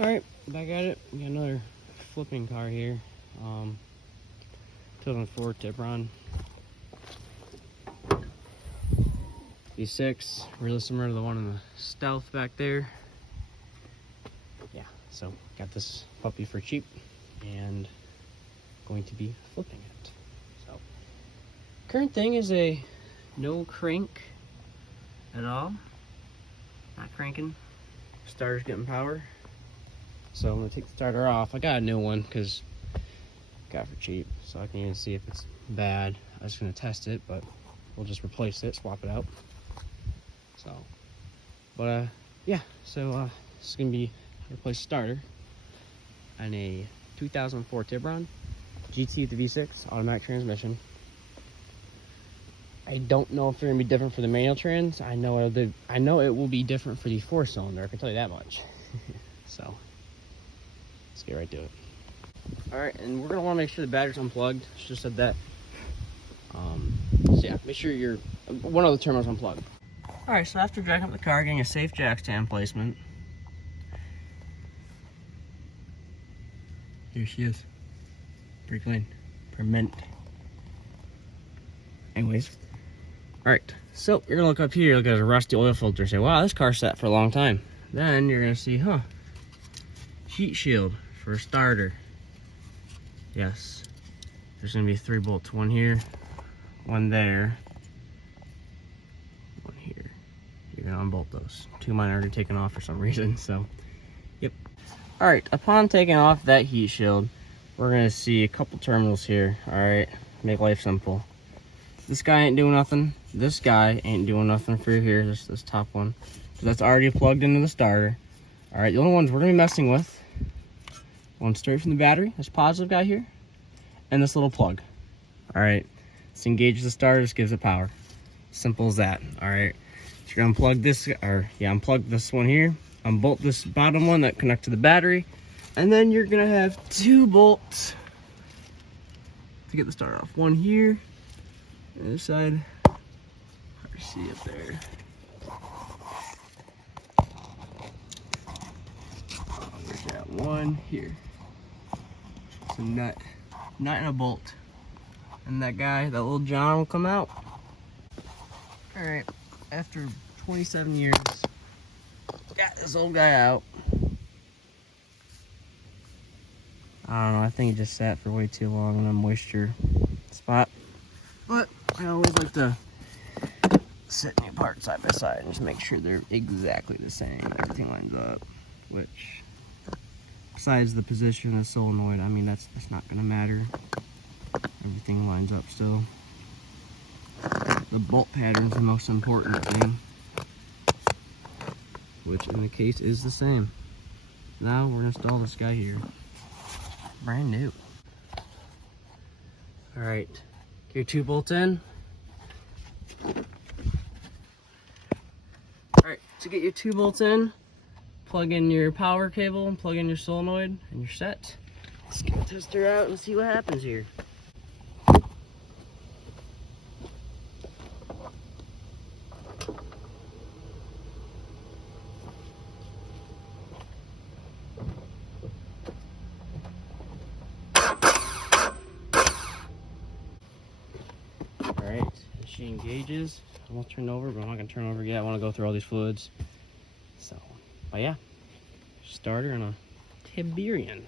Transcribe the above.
Alright, back at it. We got another flipping car here. 2004 Tiburon. V6, really similar to the one in the Stealth back there. Yeah, so got this puppy for cheap and going to be flipping it. So, current thing is a no crank at all. Not cranking. Starter's getting power. So I'm gonna take the starter off. I got a new one because got it for cheap, so I can even see if it's bad. I was gonna test it, but we'll just replace it, swap it out. So, but yeah. So this is gonna be replace starter on a 2004 Tiburon GT with the V6 automatic transmission. I don't know if they're gonna be different for the manual trans. I know it will be different for the 4-cylinder. I can tell you that much. So. Let's get right to it. Alright, and we're going to want to make sure the battery's unplugged. Just said that. So yeah, make sure one of the terminals unplugged. Alright, so after jacking up the car, getting a safe jack stand placement. Here she is. Pretty clean. Per mint. Anyways. Alright, so you're going to look up here, look at a rusty oil filter, say, wow, this car's sat for a long time. Then you're going to see, heat shield for a starter. Yes, there's gonna be 3 bolts, one here, one there, one here. You're gonna unbolt those. 2 of mine are already taken off for some reason, so yep. All right, upon taking off that heat shield, we're gonna see a couple terminals here. All right, make life simple. This guy ain't doing nothing. This guy ain't doing nothing for here. This top one, so that's already plugged into the starter. All right, the only ones we're gonna be messing with, one straight from the battery, this positive guy here, and this little plug. All right, this engages the starter, just gives it power. Simple as that. All right, so you're gonna unplug this, unplug this one here, unbolt this bottom one that connects to the battery, and then you're gonna have 2 bolts to get the starter off. One here, and this side. Hard to see up there. There's that one here. It's a nut and a bolt. And that guy, that little John, will come out. Alright, after 27 years, got this old guy out. I don't know, I think he just sat for way too long in a moisture spot. But I always like to set new parts side by side and just make sure they're exactly the same. Everything lines up, which, besides the position of the solenoid, I mean, that's not gonna matter. Everything lines up still. The bolt pattern's the most important thing, which in the case is the same. Now we're gonna install this guy here. Brand new. Alright, get your 2 bolts in. Alright, to get your 2 bolts in, plug in your power cable and plug in your solenoid and you're set. Let's get the tester out and see what happens here. Alright, she engages. I'm gonna turn over, but I'm not gonna turn over yet. I wanna go through all these fluids. So, but yeah, starter on a Tiburon.